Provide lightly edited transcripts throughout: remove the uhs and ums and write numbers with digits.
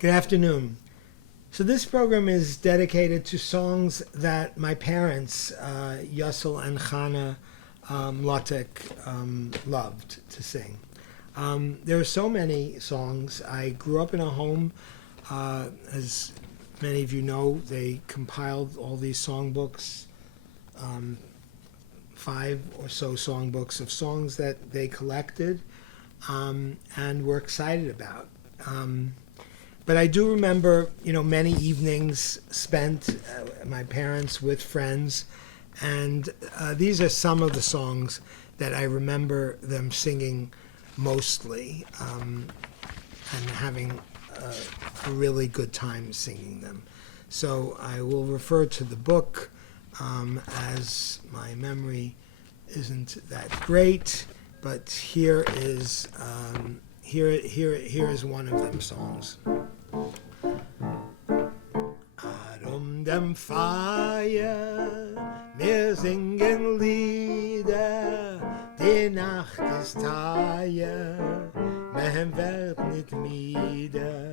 Good afternoon. So this program is dedicated to songs that my parents, Yussel and Chana Mlotek, loved to sing. There are so many songs. I grew up in a home, as many of you know, they compiled all these songbooks, 5 or so songbooks of songs that they collected and were excited about. But I do remember, many evenings spent my parents with friends, and these are some of the songs that I remember them singing mostly, and having a really good time singing them. So I will refer to the book as my memory isn't that great, but here is one of them songs. Dem Feier, wir singen Lieder, die Nacht ist teuer, man wird nicht müde,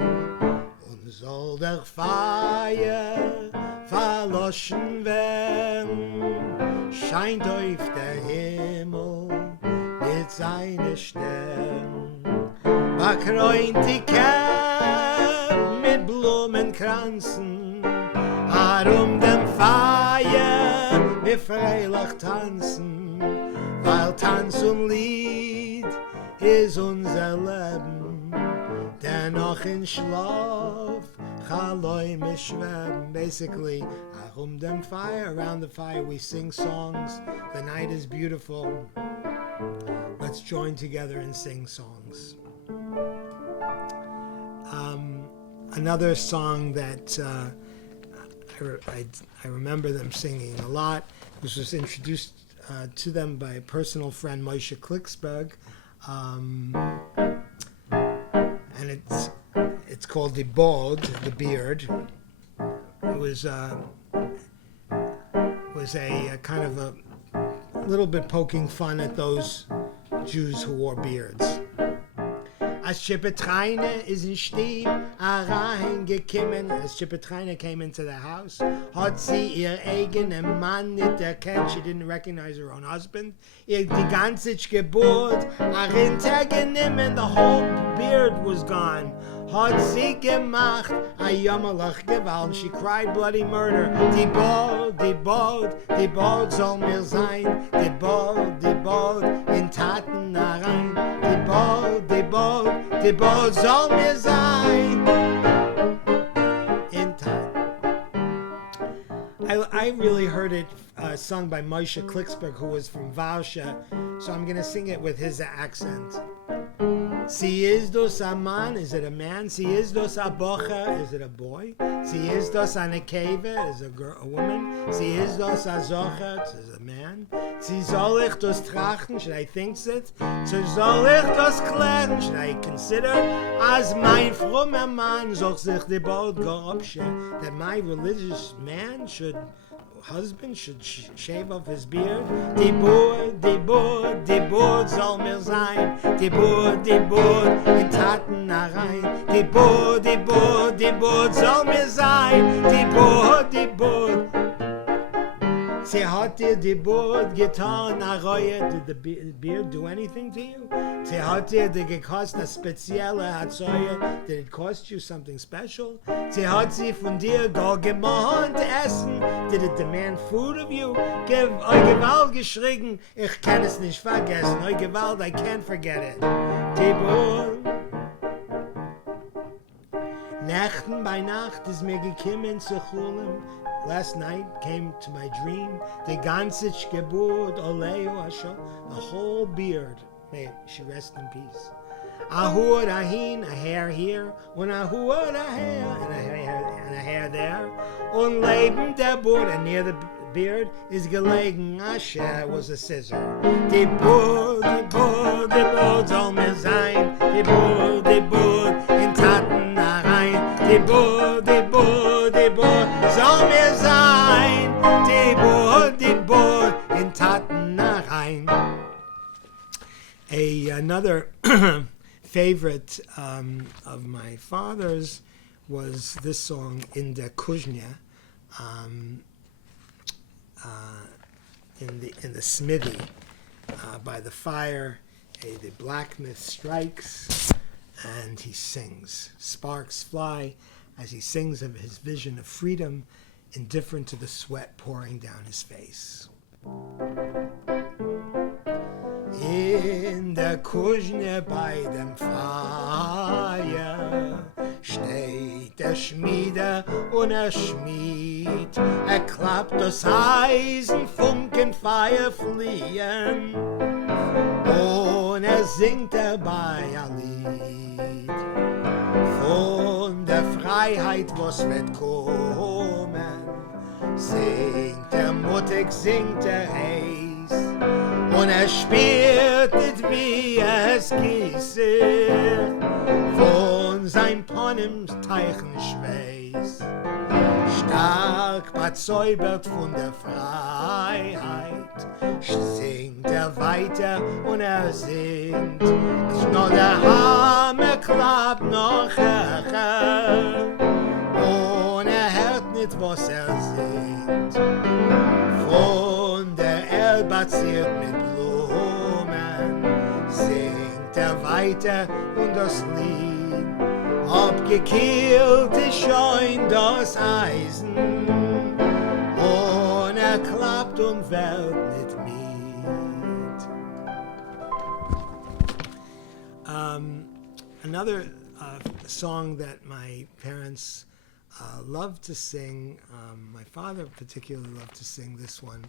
und soll der Feier verloschen werden, scheint auf der Himmel mit seinen Sternen, bekrönt die Kerb mit Blumenkranzen, dem Feier wir freilich tanzen, weil Tanz und Lied ist unser Leben, dennoch in Schlaf Chaloim schweben. Basically, dem Fire, around the fire we sing songs, the night is beautiful, let's join together and sing songs. Another song that I remember them singing a lot. This was introduced to them by a personal friend, Moshe Klicksberg, and it's called the Bod, the beard. It was a kind of a little bit poking fun at those Jews who wore beards. As Chippetreine is in Stieb reingekommen, as Chippetreine came into the house, hat sie ihr eigenen Mann nicht erkannt. She didn't recognize her own husband. Die ganze Geburt heruntergenommen, the whole beard was gone. Hat sie gemacht a Yommelach Gewalt. She cried bloody murder. Die Bod soll mir sein. Die Bod in Taten herein. Die Bod soll mir sein. In Taten. I really heard it sung by Moshe Klicksberg, who was from Varsha, so I'm going to sing it with his accent. Si is dos a man, is it a man? Si is dos a bocha, is it a boy? Si is dos a nekeva, is a woman? Si is dos a zochet, is a man? Si soll ich dos trachten, should I think it? So soll ich dos klären, should I consider? As mein frommer man soll sich die Bod geopsche, that my religious husband should shave off his beard. Die Bod soll mir sein. Die Bod in Taten herein. Die Bod soll mir sein. Die Bod. Sie hat dir die Bod getan, a Reue. Did the beard do anything to you? Sie hat dir gekost a spezielle Hatzoye. Did it cost you something special? Sie hat sie von dir gemahnt essen. Did it demand food of you? Eu Gewalt geschrien, ich kann es nicht vergessen. Eu Gewalt, I can't forget it. Die Bod. Nächten bei Nacht ist mir gekommen zu Chulim. Last night came to my dream, the ganze Geburt, Oleo Asho, the whole beard. May she rest in peace. Ahur ahin, a hair here, und ahur a hair, and a hair there. Und Leben der Bord, and near the beard is gelegen, Asher was a scissor. Die Bord soll mir sein. Die Bord, in Taten herein. Die Bord soll mir sein. Die Bord in Taten herein. Another favorite of my father's was this song in the Kuznia, in the smithy, by the fire. The blacksmith strikes, and he sings. Sparks fly as he sings of his vision of freedom, indifferent to the sweat pouring down his face. In der Kuznia bei dem Feuer steht der Schmiede und Schmied. Klappt das Eisen, Funken, Feuer fliehen. Und singt dabei ein Lied von der Freiheit, was wird kommen. Singt der Mlotek, singt der Eis, und spürt nicht, wie es gießt von sein Ponems Teichenschweiß. Stark bezaubert von der Freiheit, singt weiter und singt. Nur der Hammer klappt noch höher, und hört nicht, was singt. Von der Erde baziert mit Blumen, singt weiter und das Lied. Abgekehlt ist schon das Eisen, und klappt und wird nicht mit. Another song that my parents loved to sing, my father particularly loved to sing this one,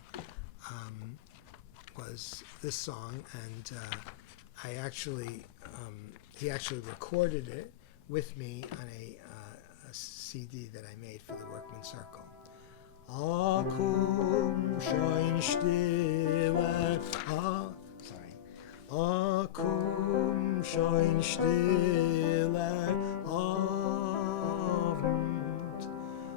was this song, and he actually recorded it with me on a CD that I made for the Workman's Circle. Komm schön stille, komm schön stille Abend,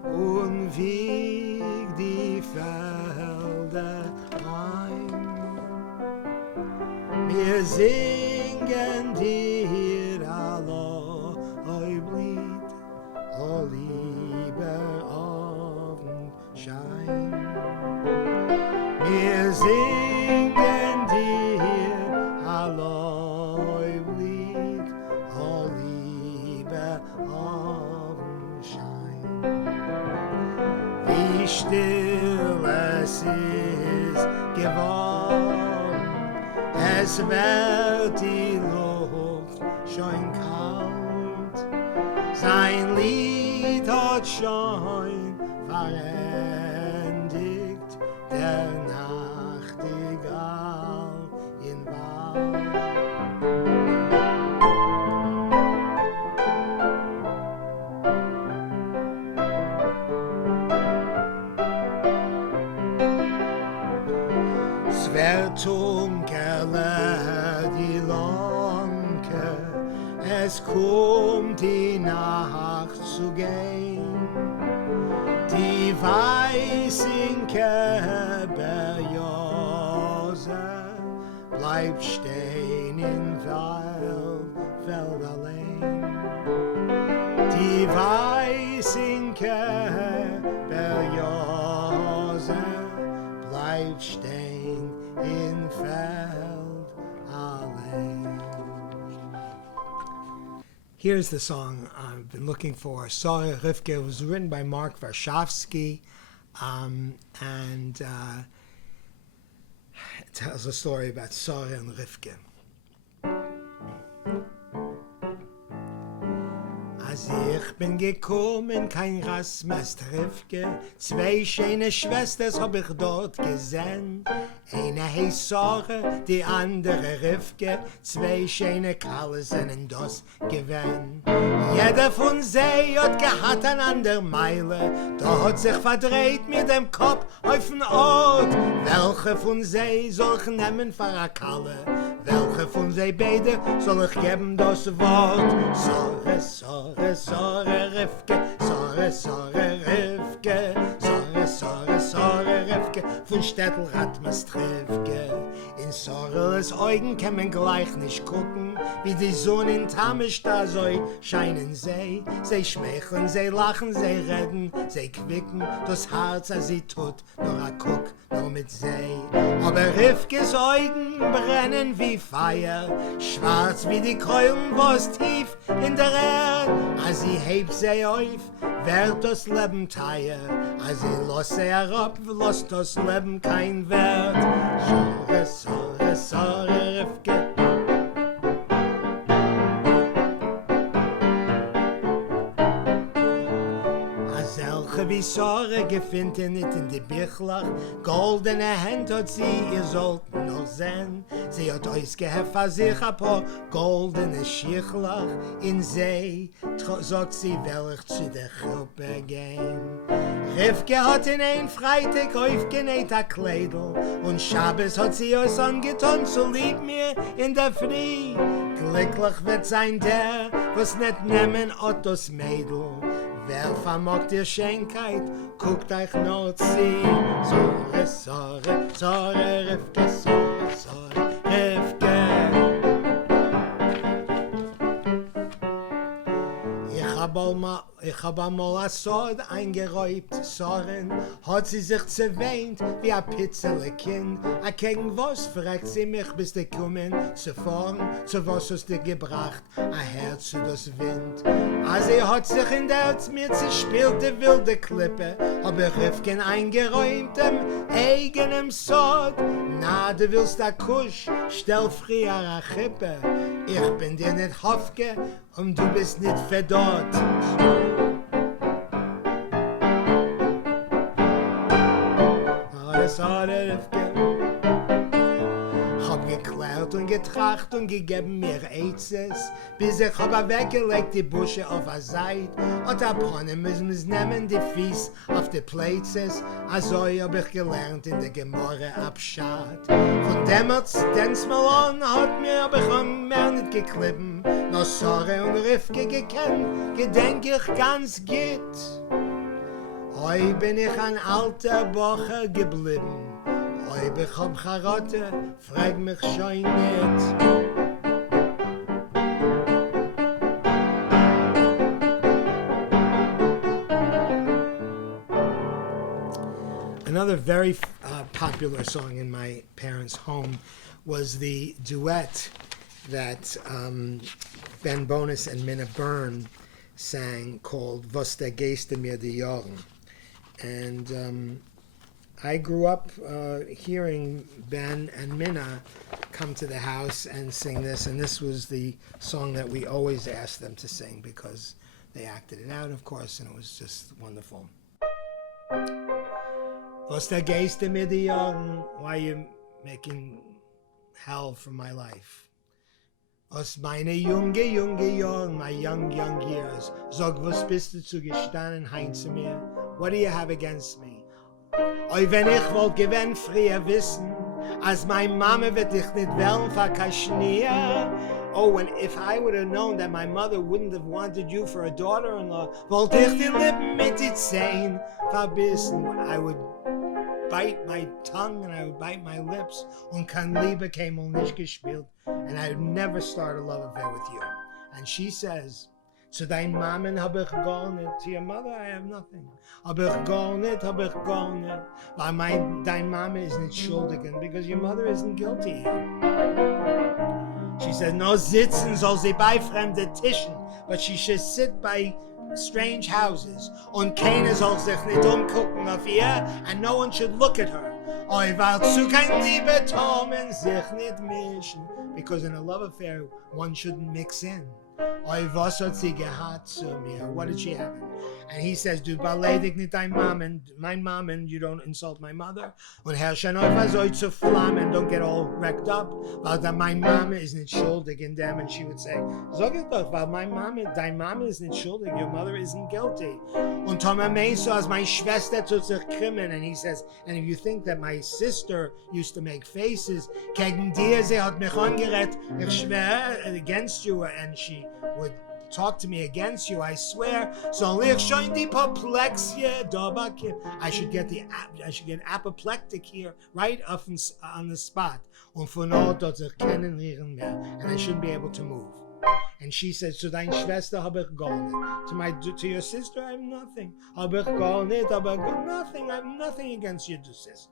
und wieg die Felder ein. Wir singen dir Lied, o lieber Abendschein. Wir singen dir Lied, o lieber Abendschein. Wie still es ist geworden, es wird die Luft schon kalt. Sein Lied hat schon verendigt, der Nachtigall in Wald. Es wird dunkeler die Lonke, es kommt die Nacht zu gehen. Die weißinke Berjose bleibt stehen in Feld allein. Die weißinke Berjose bleibt stehen in Feld allein. Here's the song I've been looking for, Sorry Rivka. It was written by Mark Varshavsky, and it tells a story about Sorry and Rivka. Als ich bin gekommen, kein Rasmest Rivke, zwei schöne Schwesters hab ich dort gesehen. Eine heißt Sorge, die andere Rivke, zwei schöne Kerle sind in das gewesen. Jeder von sie hat gehabt an ander Meile, da hat sich verdreht mit dem Kopf auf den Ort. Welche von sie soll ich nehmen für a Kalle? Welche von sie beide soll ich geben das Wort? Sorge, Sorge, Sorge, Rivke, Sorge, Sorge, Rivke, Sorge, Sorge, Sorge, Rivke, von Städtelrad Maastrichtke. In In Sorels Augen kann man gleich nicht gucken, wie die Sonne in Tamisch da soll scheinen sie. Sie schmeicheln, sie lachen, sie reden, sie quicken das Herz, als sie tut, nur a Guck, nur mit sie. Aber Rivkes Augen brennen wie Feuer, schwarz wie die Keulen, was tief in der Erde. Als sie hebt sie auf, wird das Leben teuer. Als sie los sie herab, lässt das Leben kein Wert. Sorge, Sorge, Sorge, Rivke. Wie Sorge gefindt nicht in die Bichlach, goldene Hand hat sie, ihr sollt noch sehen. Sie hat ausgeheft für sich ein paar goldene Schichlach. In See sagt sie, will ich zu der Gruppe gehen. Rivke hat in ein Freitag aufgenäht ein Kleidl und Schabes hat sie uns angetan, so lieb mir in der Früh. Glücklich wird sein der, was nicht nehmen hat das Mädel. Wer vermag dir Schenkheit, guckt euch nur sie. Sorge, Sorge, Sorge, Rivke, Sorge, Sorge, Rivke. Ich hab einmal ein Sword eingeräubt, Soren, hat sie sich zerweint wie ein Pizzele-Kind. A gegen was fragt sie mich, bis die kommen zu fahren, zu was hast du gebracht, ein Herz zu das Wind. Also hat sich in der Herz mir zerspielt die wilde Klippe, aber Rivken eingeräumt dem eigenem Sword. Na, du willst a Kusch, stell früher a Chippe. Ich bin dir nicht Hofke und du bist nicht verdorrt. Hab geklärt und getracht und gegeben mir Eizes, bis ich hab weggelegt die Busche auf der Seite und abhonne müssen wir nehmen die Fies auf die Plätzes, also hab ich gelernt in der Gemorre Abschad. Von dem's mal an hat mir aber ich mehr nicht geklippen, noch Sorge und Rivke gekannt, gedenk ich ganz gut. Hoi bin ich ein alter Bocher geblieben, hoi ich hab Charotte, frag mich schon nicht. Another very popular song in my parents' home was the duet that Ben Bonus and Minna Byrne sang called Was der Geiste mir die Jahren. And I grew up hearing Ben and Minna come to the house and sing this, and this was the song that we always asked them to sing because they acted it out, of course, and it was just wonderful. Was der Geiste mir die Jahren? Why are you making hell for my life? Aus meine junge Jahren, my young years, sag, was bist du zu gestanden, hein zu mir? What do you have against me? Oi, wenn ich wollt gewinn früher wissen, als mein Mama wird dich nicht wählen, für kein Schnier. Oh, and if I would have known that my mother wouldn't have wanted you for a daughter-in-law, wollt ich die Lippen mit die Zähne verbissen. I would bite my tongue and I would bite my lips, und kein Liebe käme nicht gespielt, and I would never start a love affair with you. And she says, zu dein Mamen hab ich gar nicht, to your mother I have nothing. Hab ich gar nicht, weil dein Mama is nicht schuldig, because your mother isn't guilty. She said, no sitzen soll sie bei fremden Tischen, but she should sit by strange houses, und keiner soll sich nicht umgucken auf ihr, and no one should look at her. Oi, weil zu kein Liebe Tomen sich nicht mischen, because in a love affair one shouldn't mix in. Oi, was hat sie gehabt zu mir? What did she have? And he says, du beleidig nicht dein Mamen, mein Mamen, you don't insult my mother. Und Herr Schanova soll zu flammen, don't get all wrecked up, weil dann mein Mama ist nicht schuldig in dem. And she would say, sag es doch, weil dein Mama ist nicht schuldig, your mother isn't guilty. Und Toma Meso, als meine Schwester tut sich krimmen, and he says, and if you think that my sister used to make faces, gegen dir, sie hat mich angerett, ich schwöre, against you, and she would talk to me against you, I swear. So I should get apoplectic here, right up on the spot. And I shouldn't be able to move. And she said, zu dein Schwester habe ich gar nicht. To your sister, I have nothing. Habe ich gar nicht, aber nothing. I have nothing against your sister.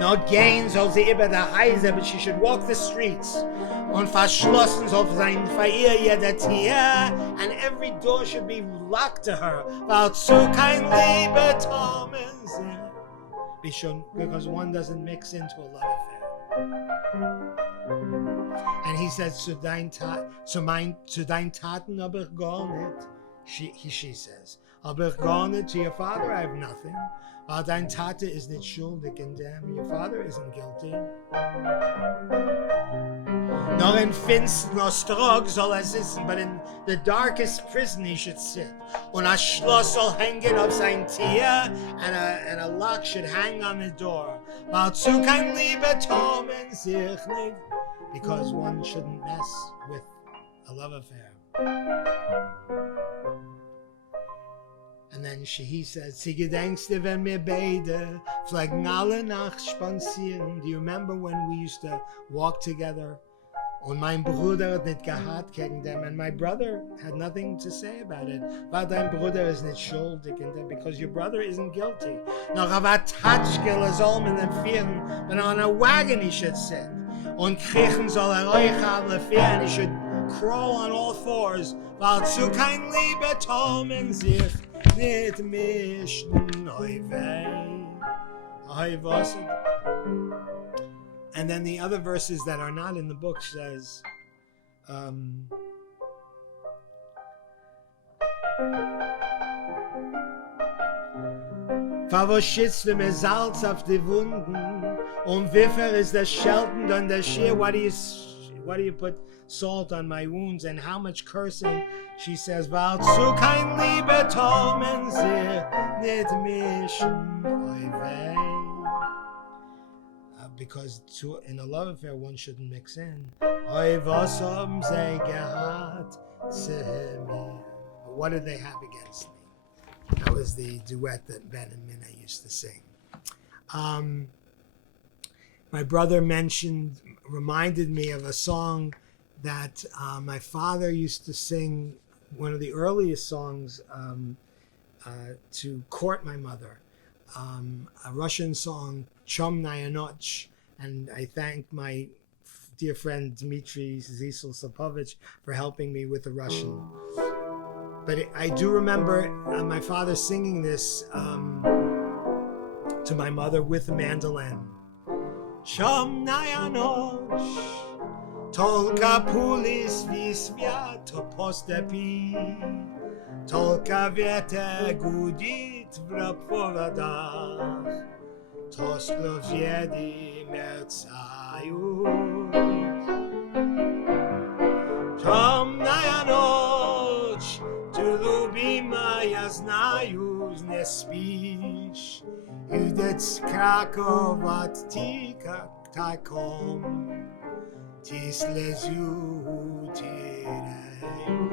Not gehen soll sie über der Heise, but she should walk the streets. Und verschlossen soll sein für ihr jeder Tier. And every door should be locked to her. Weil zu kein Liebe Thomas. Because one doesn't mix into a love affair. And he says, zu dein Taten habe ich gar nicht. She says, habe ich gar nicht. To your father I have nothing. Weil dein Tate is nicht schuldig in dem. Your father isn't guilty. Nor in finsterer Strog soll sitzen, but in the darkest prison he should sit. Und a Schloss soll hängen auf sein Tier, and a lock should hang on the door. Weil zu kein Liebe Tomen sich nicht. Because one shouldn't mess with a love affair. And then he said, Sie gedenkste, wenn wir beide pflegen alle Nacht spazieren. Do you remember when we used to walk together? Und mein Bruder hat nicht gehabt gegen dem. And my brother had nothing to say about it. Weil dein Bruder ist nicht schuldig in dem. Because your brother isn't guilty. Noch auf a Tatschkele soll man empfehlen, but on a wagon he should sit. Und kriechen soll euch alle vier, and he should crawl on all fours. Weil zu kein Liebe Tomen sich nicht mischen, oi weh, oi was. And then the other verses that are not in the book says, Favo schitzt mir Salz auf die Wunden, und wiefer ist der Schelten dann der Schier? Why do you put salt on my wounds? And how much cursing? She says, weil zu kein Liebe Tomen sich nicht mischen, oi weh. Because in a love affair one shouldn't mix in. Oi was haben sie gehabt zu mir? What did they have against me? That was the duet that Ben and Minna used to sing. My brother reminded me of a song that my father used to sing, one of the earliest songs to court my mother, a Russian song, Chomnaya Noch, and I thank my dear friend Dmitry Zisel Sapovich for helping me with the Russian. But I do remember my father singing this to my mother with the mandolin. Chomnaya Noch, Tolka pulis visviato postepi, Tolka viete gudit vrapovodach, Tosklo vjedi mercaju. Chomnaya noč, tu lubima ja znaju, ne spiš, idec krakovat ti kak takom. Ti slezju tireju.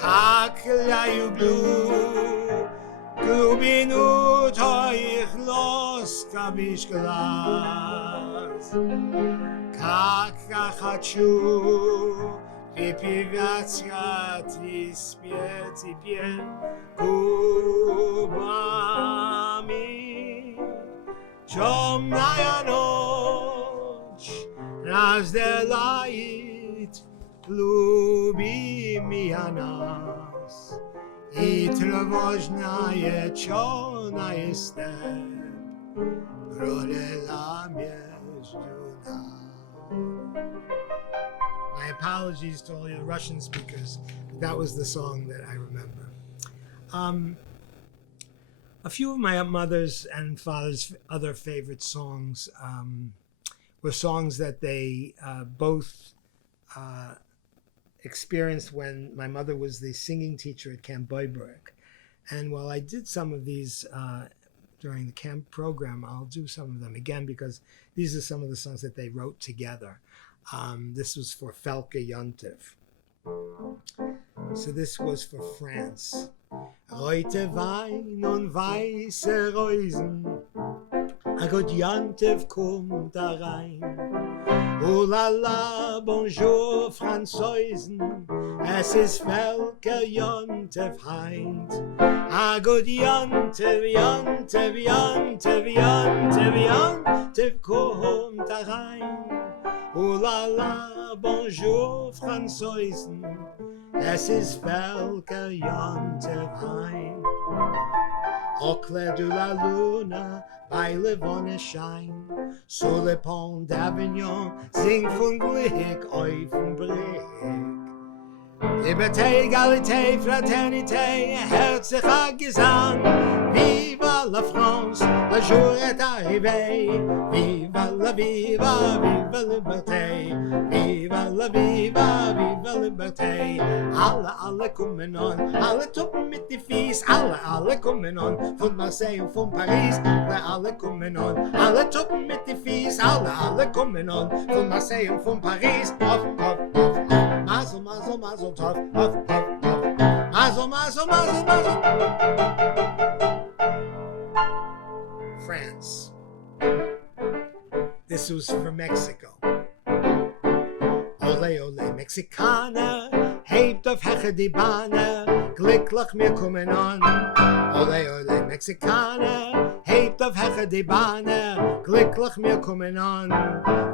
Kak ja люблю glubinu tvojih loskavih глаз. Как я хочу припевать и спеть тебе губами. Темная ночь разделяет любимые нас, и тревожная черная степь пролила между нами. My apologies to all you Russian speakers. That was the song that I remember. A few of my mother's and father's other favorite songs were songs that they both experienced when my mother was the singing teacher at Camp Boyberg. And while I did some of these during the camp program, I'll do some of them again because these are some of the songs that they wrote together. This was for Felke Yontiv. So this was for France. Reute Wein und weiße Reusen, a gut Yontiv kommt da rein. Oh la la, bonjour Franzosen, es ist Felke Yontiv heint. A gut Yontiv, Yontiv, Yontiv, Yontiv, Yontiv kommt da rein. Oh la la, bonjour Franzosen, es ist Felke Yontiv heint. Ocla de la luna, bei le Wonneschein, sur le pont d'Avignon, sing von Glück auf dem Blick. Liberté, Egalité, Fraternité, herzlicher Gesang. Viva la France, le jour est arrivé. Viva la viva, viva liberté. Viva la viva, viva liberté. Alle kommen an, alle Truppen mit die Fies. Alle kommen an, von Marseille und von Paris. Alle kommen an, alle Truppen mit die Fies. Alle kommen an, von Marseille und von Paris. Auf, auf, auf, auf. Mazel, mazel, mazel tov, of, of, of. Mazel, mazel, mazel, mazel. France. This was for Mexico. Ole, ole, Mexikaner, hebt auf Heche die Bahne, glücklich mir kommen an. Ole, ole, Mexikaner, hebt auf Heche die Bahne, glücklich mir kommen an.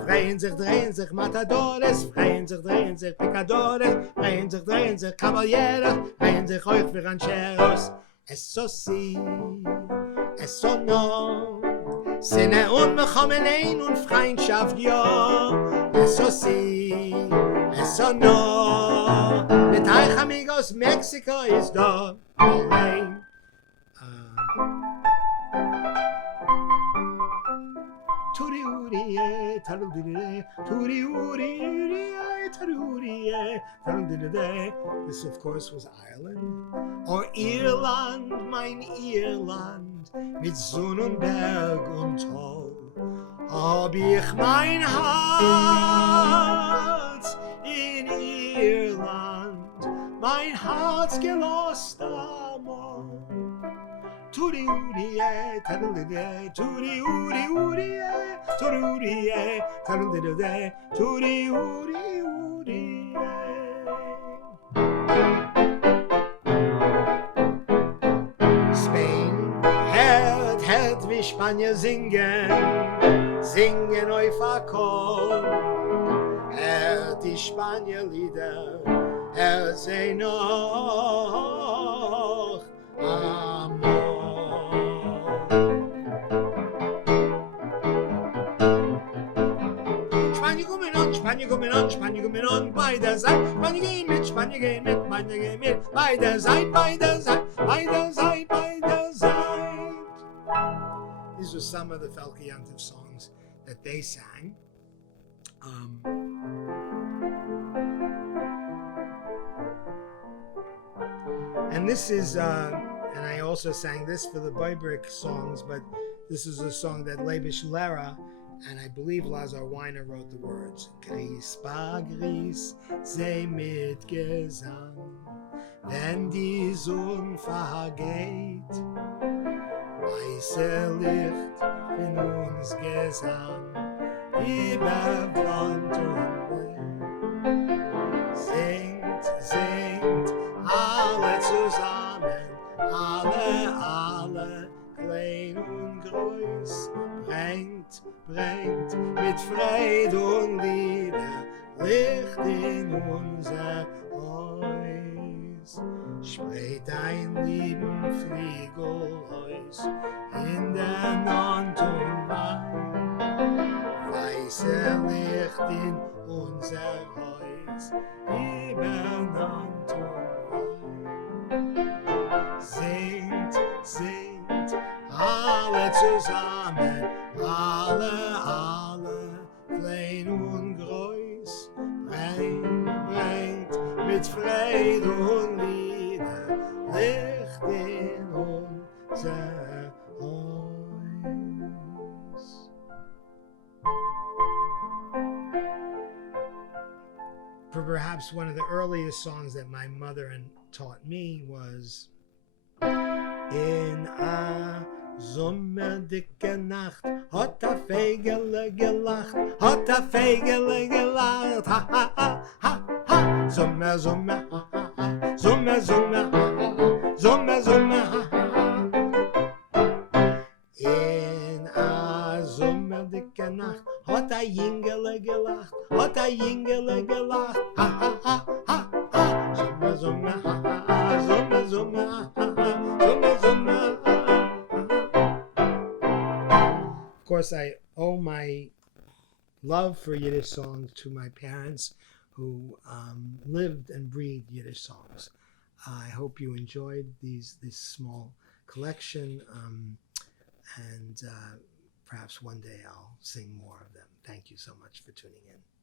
Freien sich, drehen sich Matadores, freien sich, drehen sich Picadores, freien sich, drehen sich Caballeros, freien sich euch für Rancheros. Eso sí, eso no, Sinne und Mechomenein und Freundschaft, ja. Eso sí, eso no, mit euch amigos, Mexiko ist da allein. Turi-uri-e, tarudiri-de, turi-uri-uri-e, tarudiri-e, tarudiri-de. This, of course, was Ireland. Or Irland, mein Irland, mit Sonn und Berg und Tal. Hab ich mein Herz in Irland, mein Herz gelost amor. Turi-uri-e, tarudiri-de, turi-uri-uri-e, turi-uri-e, tarudiri-de, turi-uri-uri-e. Spain, hört wie Spanier singen, singen auf Akkord. Hört die Spanier-Lieder, hört sie noch amor. Spanier kommen an, Spanier kommen an, Spanier kommen an, bei der Seite, Spanier gehen mit, Spanier gehen mit, Spanier gehen mit, bei der Seite, bei der Seite, bei der Seite, bei der Seite. These were some of the Felke Yontiv songs that they sang. And this is, and I also sang this for the Beibrick songs, but this is a song that Leibish Lera and I believe Lazar Weiner wrote the words. Gris ba gris, sei mit Gesang, wenn die Sonne vergeht. Weiße Licht in uns Gesang, über Land und Welt. Singt, singt, alle zusammen, alle, klein und groß, bringt mit Freude und Liebe Licht in unser Haus. Spreit ein lieben Fliegelhaus in der Nacht und Wein. Weiße Licht in unser Haus über Nacht und Wein. Singt, singt, alle zusammen, alle, klein und groß, bringt mit Freude und Liebe Licht in unser Haus. perhaps one of the earliest songs that my mother taught me was In a sommerdicke Nacht hat a Vögel gelacht, hat a Vögel gelacht, ha ha ha ha ha. Sommer, Sommer, ha ha ha, Sommer, Sommer, ha ha ha, Sommer, Sommer, ha ha ha. In a sommerdicke Nacht hat a Jingele gelacht, hat a Jingele gelacht, ha ha ha ha ha. Sommer, Sommer, ha ha ha, Sommer, Sommer, ha ha ha, Sommer, Sommer, ha ha ha. Of course, I owe my love for Yiddish songs to my parents who lived and breathed Yiddish songs. I hope you enjoyed this small collection, and perhaps one day I'll sing more of them. Thank you so much for tuning in.